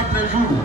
compte les jours.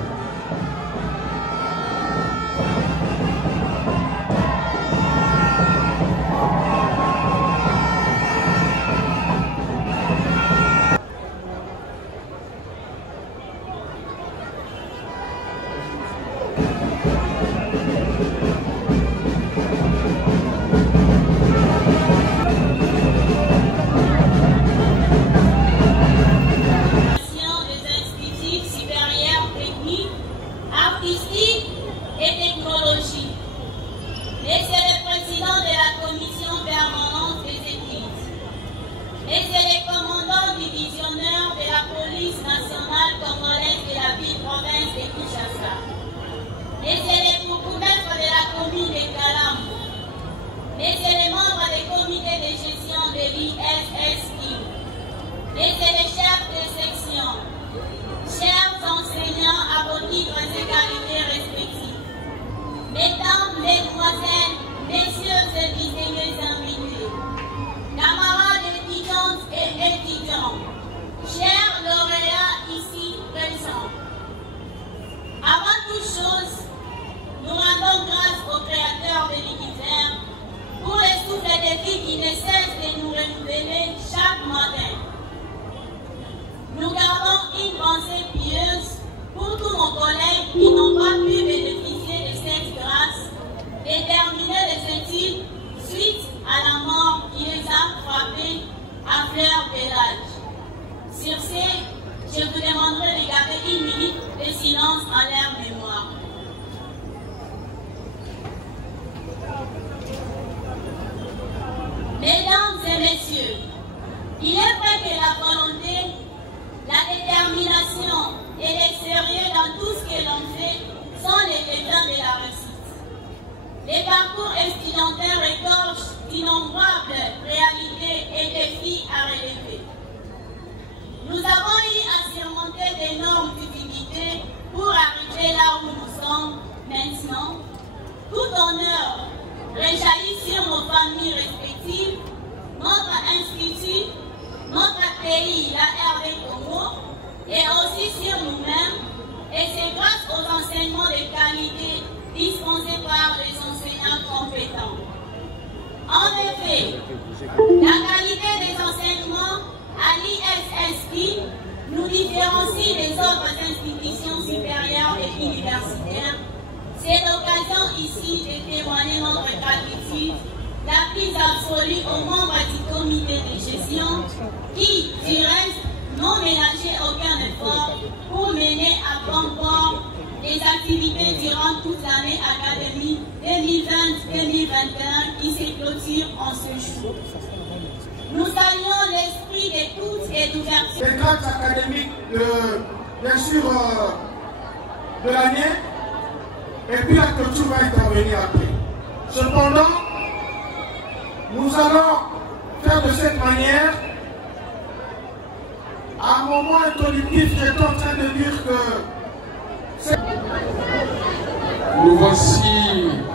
Nous voici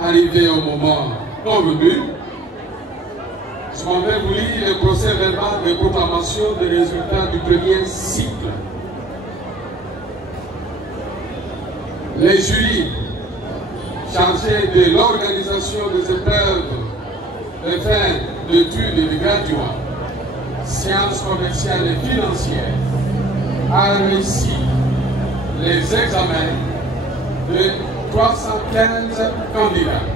arrivés au moment convenu. Je m'en vais vous lire le procès verbal de proclamation des résultats du premier cycle. Les jurys chargés de l'organisation des épreuves de fin d'études et de graduats, sciences commerciales et financières, a réussi les examens de 315 candidats.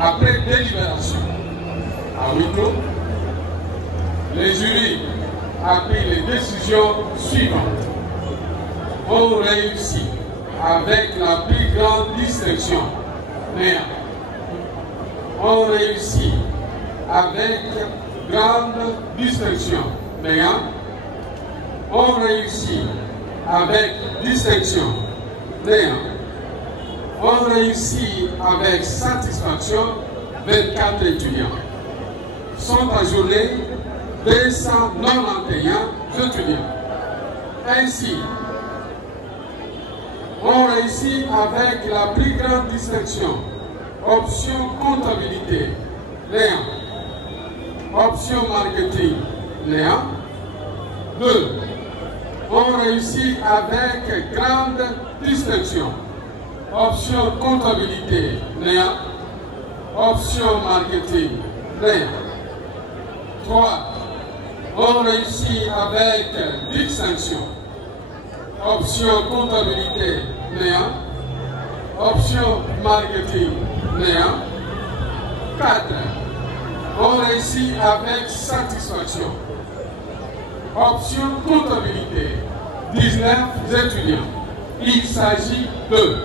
Après délibération, à huis clos, les jurys ont pris les décisions suivantes. Ont réussi avec la plus grande distinction, néant. Ont réussi avec grande distinction, néant. Ont réussi avec distinction, néant. Ont réussi avec satisfaction 24 étudiants. Sont ajournés 291 étudiants. Ainsi, ont réussi avec la plus grande distinction. Option comptabilité, néant. Option marketing, néant. 2. ont réussi avec grande distinction. Option comptabilité, néant. Option marketing, néant. 3 ont réussi avec distinction. Option comptabilité, néant. Option marketing, néant. 4 ont réussi avec satisfaction. Option comptabilité, 19 étudiants. Il s'agit de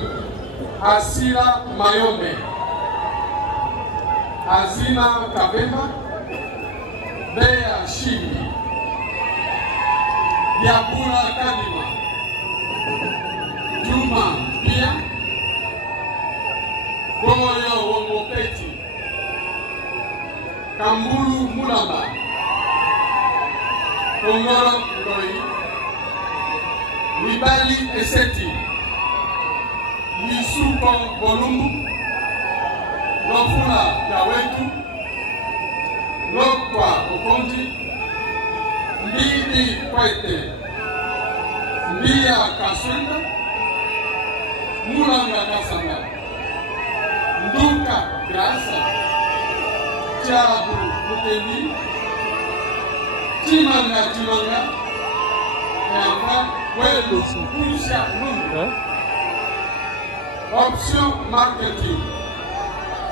Asila Mayombe, Azina Kabema, Bea Shimi, Yabura Kadima, Juma Pia, Boyo Womopeti, Kambulu Mulamba, Kongoro Loi, Wibali Eseti, Yisuko Bolumbu, Lofuna Yawetu, Lokwa Okonji, Mbidi Kwaite, Mbia Kasenda, Mulanga Kasanda, Nduka Grasa, Tiabu Mukendi, Timanga Timanga, et enfin, Welo Kusha Nunga. Option marketing,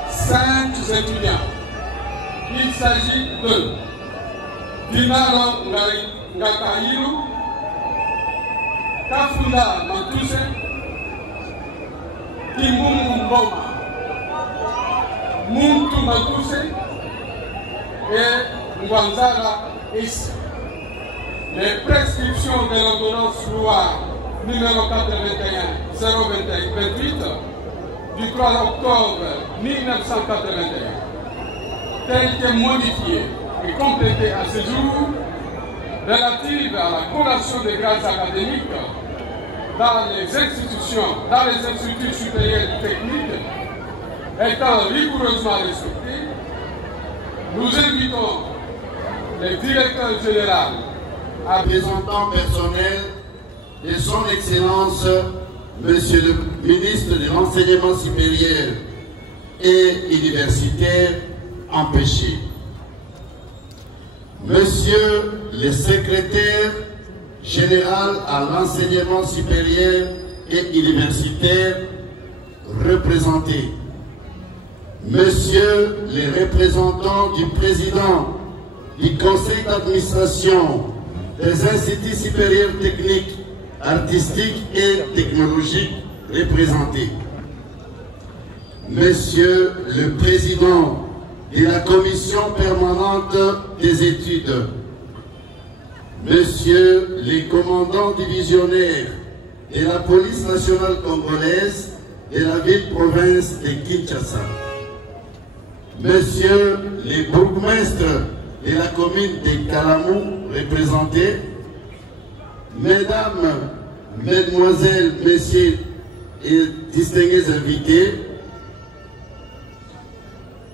5 étudiants. Il s'agit de Dinaro Ngakahiru, Kafunda Matuse, Kimungu Mboma, Muntu Matuse et Ngwanzara Issa. Les prescriptions de l'ordonnance loi numéro 81-028 du 3 octobre 1981, telles que modifiées et complétées à ce jour, relatives à la collation des grades académiques dans les instituts supérieurs techniques, étant rigoureusement respectées, nous invitons les directeurs généraux à représentant personnel de son Excellence, Monsieur le ministre de l'Enseignement supérieur et universitaire empêché. Monsieur le secrétaire général à l'enseignement supérieur et universitaire représenté. Monsieur les représentants du président du conseil d'administration des instituts supérieurs techniques, artistiques et technologiques représentés. Monsieur le président de la commission permanente des études, Monsieur les commandants divisionnaires de la police nationale congolaise de la ville-province de Kinshasa, Monsieur les bourgmestres de la commune de Kalamou représentés, Mesdames, Mesdemoiselles, Messieurs et distingués invités,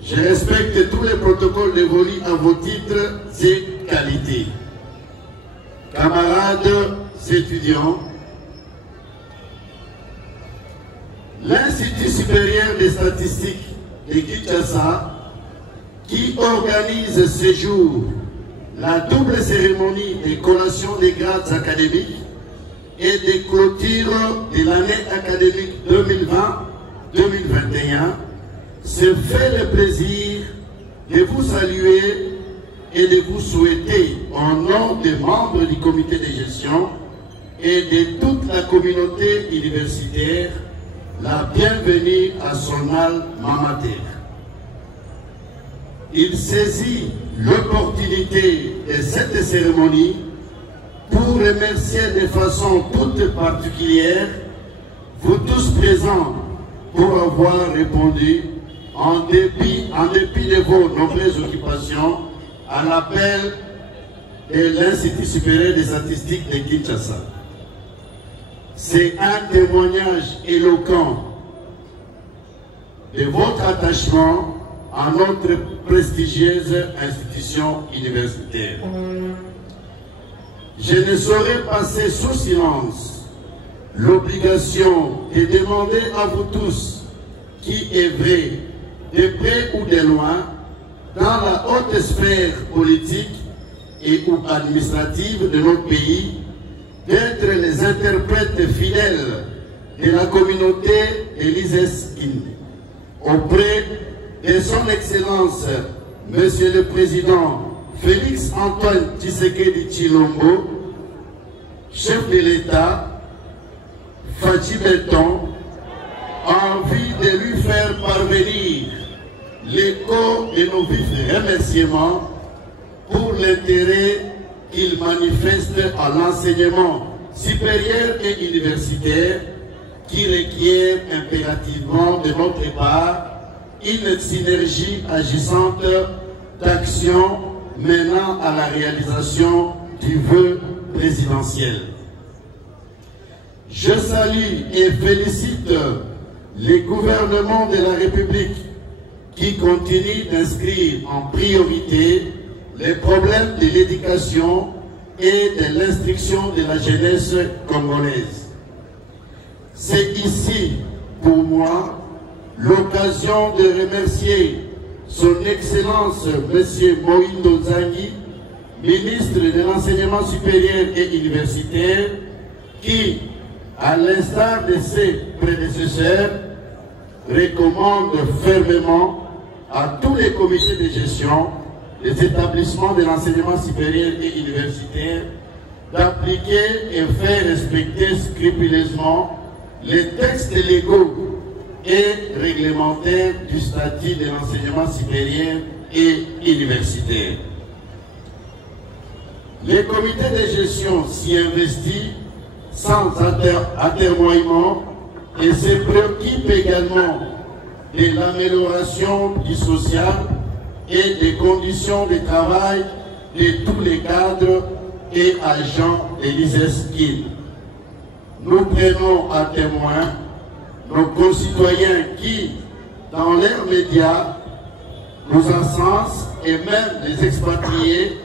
je respecte tous les protocoles dévolus à vos titres et qualités. Camarades étudiants, l'Institut supérieur des statistiques de Kinshasa, qui organise ce jour la double cérémonie de collation des grades académiques et de clôture de l'année académique 2020-2021, se fait le plaisir de vous saluer et de vous souhaiter, au nom des membres du comité de gestion et de toute la communauté universitaire, la bienvenue à son alma mater. Il saisit l'opportunité de cette cérémonie pour remercier de façon toute particulière vous tous présents pour avoir répondu en dépit de vos nombreuses occupations à l'appel de l'Institut supérieur des statistiques de Kinshasa. C'est un témoignage éloquent de votre attachement à notre prestigieuse institution universitaire. je ne saurais passer sous silence l'obligation de demander à vous tous qui œuvrez de près ou de loin dans la haute sphère politique et ou administrative de notre pays d'être les interprètes fidèles de la communauté de l'ISESKIN auprès de son Excellence Monsieur le Président Félix Antoine Tshisekedi Tshilombo, chef de l'État, Fachi Beton, a envie de lui faire parvenir l'écho de nos vifs remerciements pour l'intérêt qu'il manifeste à l'enseignement supérieur et universitaire qui requiert impérativement de notre part une synergie agissante d'actions menant à la réalisation du vœu présidentiel. Je salue et félicite les gouvernements de la République qui continuent d'inscrire en priorité les problèmes de l'éducation et de l'instruction de la jeunesse congolaise. C'est ici, pour moi, l'occasion de remercier Son Excellence M. Moïndo Zangui, ministre de l'Enseignement supérieur et universitaire, qui, à l'instar de ses prédécesseurs, recommande fermement à tous les comités de gestion des établissements de l'enseignement supérieur et universitaire d'appliquer et faire respecter scrupuleusement les textes légaux et réglementaires du statut de l'enseignement supérieur et universitaire. Les comités de gestion s'y investissent sans atermoiement et se préoccupent également de l'amélioration du social et des conditions de travail de tous les cadres et agents de l'ISESKIN. Nous prenons à témoin nos concitoyens qui, dans leurs médias, nous encensent et même les expatriés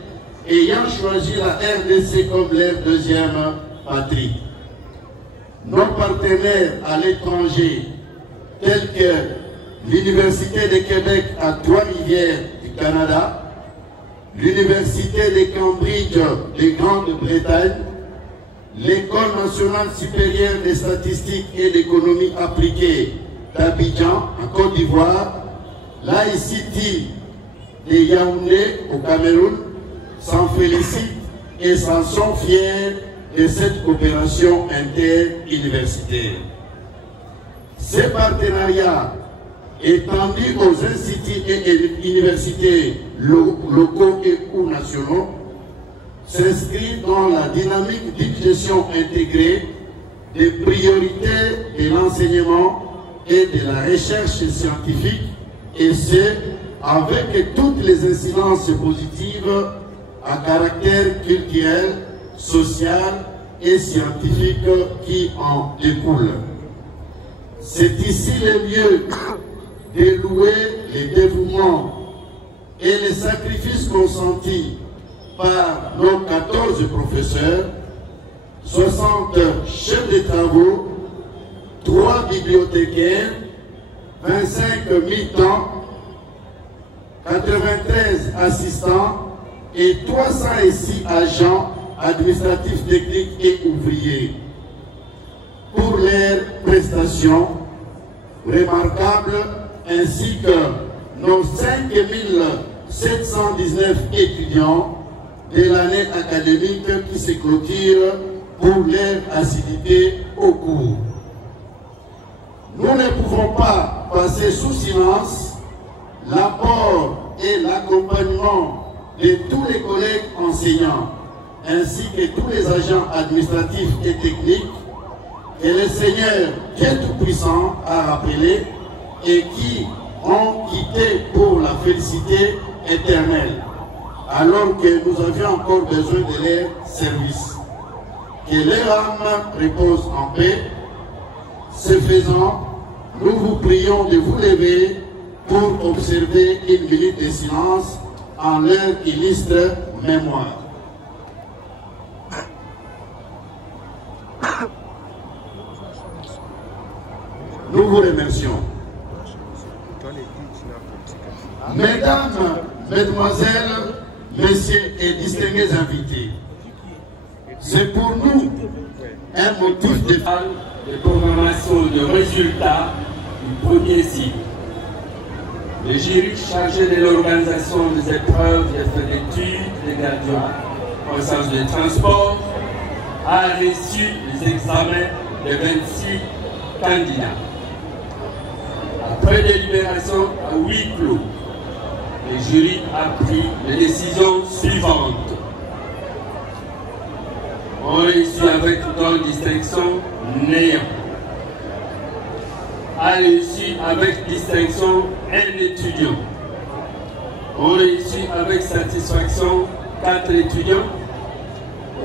ayant choisi la RDC comme leur deuxième patrie. Nos partenaires à l'étranger, tels que l'Université de Québec à Trois-Rivières du Canada, l'Université de Cambridge de Grande-Bretagne, l'École nationale supérieure des statistiques et d'économie appliquée d'Abidjan en Côte d'Ivoire, l'ICT de Yaoundé au Cameroun, s'en félicitent et s'en sont fiers de cette coopération interuniversitaire. Ces partenariats étendus aux instituts et universités locaux et ou nationaux s'inscrit dans la dynamique d'une gestion intégrée des priorités de l'enseignement et de la recherche scientifique, et ce, avec toutes les incidences positives à caractère culturel, social et scientifique qui en découlent. C'est ici le lieu de louer les dévouements et les sacrifices consentis par nos 14 professeurs, 60 chefs de travaux, 3 bibliothécaires, 25 mi-temps, 93 assistants et 306 agents administratifs, techniques et ouvriers pour leurs prestations remarquables ainsi que nos 5719 étudiants de l'année académique qui se clôture pour leur assiduité au cours. Nous ne pouvons pas passer sous silence l'apport et l'accompagnement de tous les collègues enseignants ainsi que tous les agents administratifs et techniques que le Seigneur, Dieu Tout-Puissant, a rappelés et qui ont quitté pour la félicité éternelle, alors que nous avions encore besoin de leur service. Que leur âme repose en paix. Ce faisant, nous vous prions de vous lever pour observer une minute de silence en leur illustre mémoire. Nous vous remercions. Mesdames, Mesdemoiselles, Messieurs et distingués invités, c'est pour nous un motif de programmation de résultats du premier cycle. Le jury chargé de l'organisation des épreuves des fins d'études des graduats en sciences de transport a reçu les examens de 26 candidats. Après délibération à huis clos, le jury a pris les décisions suivantes. On réussit avec grande distinction néant. A réussi avec distinction un étudiant. On réussit avec satisfaction 4 étudiants.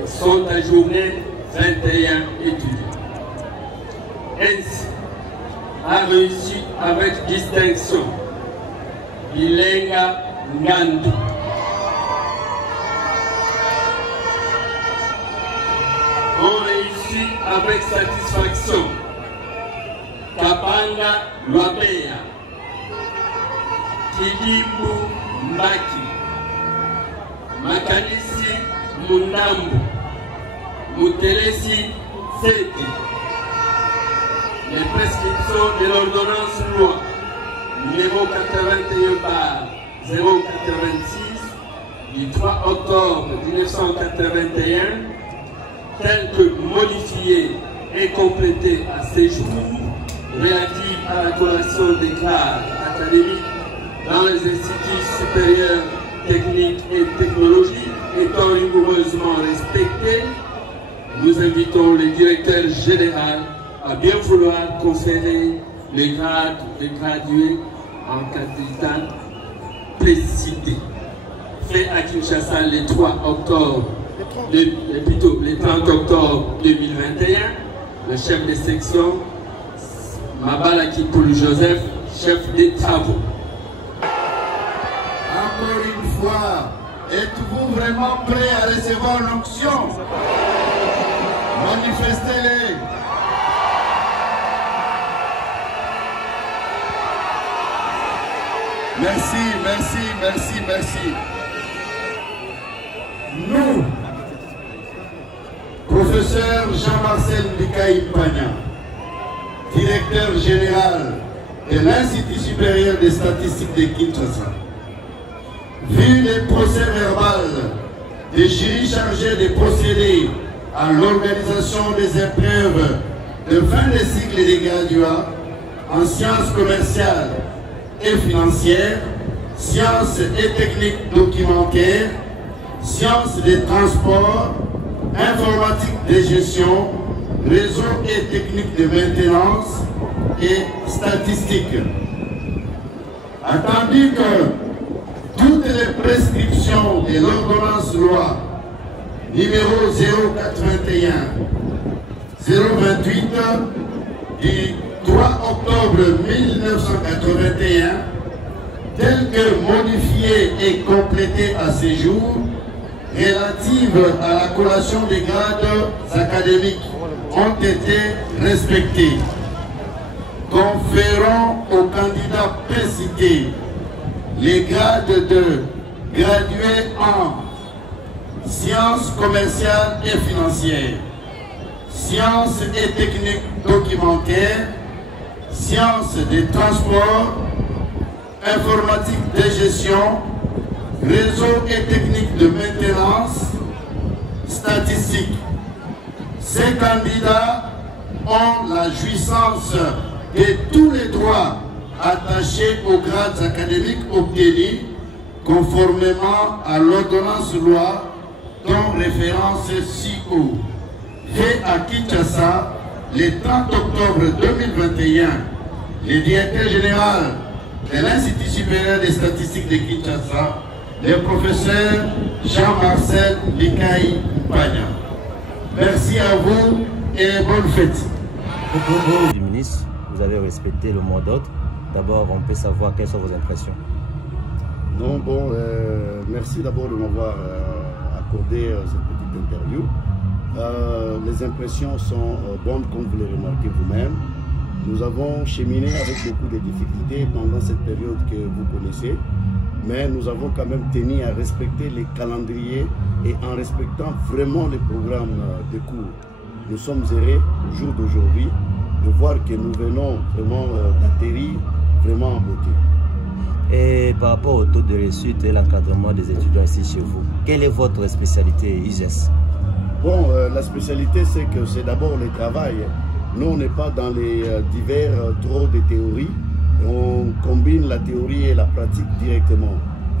Sont ajournés 21 étudiants. Ainsi, a réussi avec distinction Bilenga Ngandu. On réussit avec satisfaction Kabanga Lwabea, Tidimbu Mbaki, Makanisi Mundambu, Mutelesi Seti. Les prescriptions de l'ordonnance loi numéro 81/086 du 3 octobre 1981, telles que modifiées et complétées à ce jour, relatives à la collation des grades académiques dans les instituts supérieurs techniques et technologiques étant rigoureusement respectées, nous invitons le directeur général à bien vouloir conférer le grade de gradué en candidat précité. Fait à Kinshasa le 30 octobre 2021, le chef de section Mabala Kipoulou Joseph, chef des travaux. Encore une fois, êtes-vous vraiment prêts à recevoir l'onction? Manifestez-les. Merci, merci, merci, merci. Nous, professeur Jean-Marcel Bikaï Pagna, directeur général de l'Institut supérieur des statistiques de Kinshasa, vu les procès verbal des jurys chargés de procéder à l'organisation des épreuves de fin de cycle des graduats en sciences commerciales et financières, sciences et techniques documentaires, sciences des transports, informatique de gestion, réseau et techniques de maintenance et statistiques. Attendu que toutes les prescriptions de l'ordonnance loi numéro 081 028 du 3 octobre 1981, telles que modifiées et complétées à ce jour, relatives à la collation des grades académiques, ont été respectées. Conférant aux candidats précités les grades de gradué en sciences commerciales et financières, sciences et techniques documentaires, sciences des transports, informatique de gestion, réseau et techniques de maintenance, statistiques. Ces candidats ont la jouissance de tous les droits attachés aux grades académiques obtenus conformément à l'ordonnance loi dont référence ci-haut. Fait à Kinshasa le 30 octobre 2021, le directeur général de l'Institut supérieur des statistiques de Kinshasa, le professeur Jean-Marcel Bikaï Pagna. Merci à vous et bonne fête. Du ministre, vous avez respecté le mot d'ordre. D'abord, on peut savoir quelles sont vos impressions. Non, bon, merci d'abord de m'avoir accordé cette petite interview. Les impressions sont bonnes, comme vous les remarquez vous-même. Nous avons cheminé avec beaucoup de difficultés pendant cette période que vous connaissez, mais nous avons quand même tenu à respecter les calendriers et en respectant vraiment les programmes de cours. Nous sommes heureux au jour d'aujourd'hui de voir que nous venons vraiment d'atterrir vraiment en beauté. Et par rapport au taux de réussite et l'encadrement des étudiants ici chez vous, quelle est votre spécialité IGES? Bon, la spécialité c'est que c'est d'abord le travail. Nous on n'est pas dans les divers trop de théories, on combine la théorie et la pratique directement.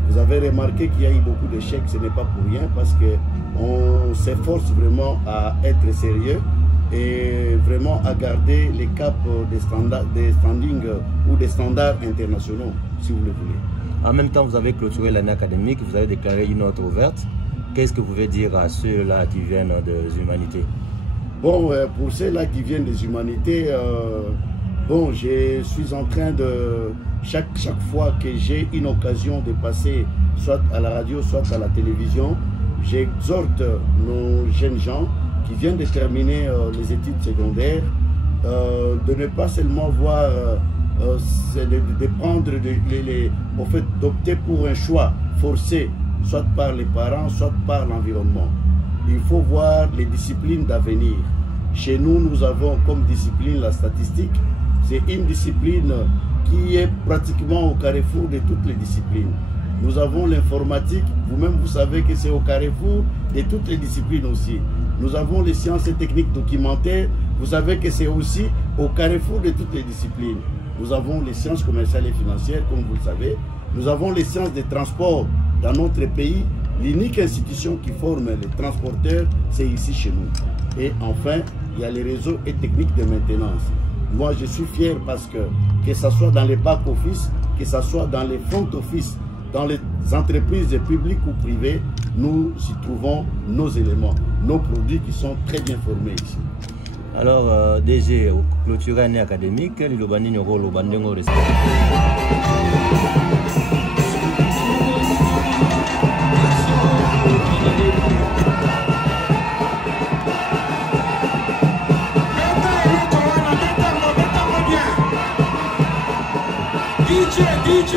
Vous avez remarqué qu'il y a eu beaucoup d'échecs, ce n'est pas pour rien parce qu'on s'efforce vraiment à être sérieux et vraiment à garder les caps des standings ou des standards internationaux, si vous le voulez. En même temps, vous avez clôturé l'année académique, vous avez déclaré une autre ouverte. Qu'est-ce que vous pouvez dire à ceux-là qui viennent des humanités? Bon, pour ceux-là qui viennent des humanités, bon, je suis en train de, chaque fois que j'ai une occasion de passer soit à la radio, soit à la télévision, j'exhorte nos jeunes gens qui viennent de terminer les études secondaires de ne pas seulement voir, de prendre, en fait, d'opter pour un choix forcé, soit par les parents, soit par l'environnement. Il faut voir les disciplines d'avenir. Chez nous, nous avons comme discipline la statistique. C'est une discipline qui est pratiquement au carrefour de toutes les disciplines. Nous avons l'informatique, vous-même vous savez que c'est au carrefour de toutes les disciplines aussi. Nous avons les sciences et techniques documentaires, vous savez que c'est aussi au carrefour de toutes les disciplines. Nous avons les sciences commerciales et financières, comme vous le savez. Nous avons les sciences des transports dans notre pays. L'unique institution qui forme les transporteurs, c'est ici chez nous. Et enfin, il y a les réseaux et techniques de maintenance. Moi, je suis fier parce que ce soit dans les back-office, que ce soit dans les front-office, dans les entreprises publiques ou privées, nous y trouvons nos éléments, nos produits qui sont très bien formés ici. Alors, DG, clôturer l'année académique, quel est le rôle au bandingo respect? DJ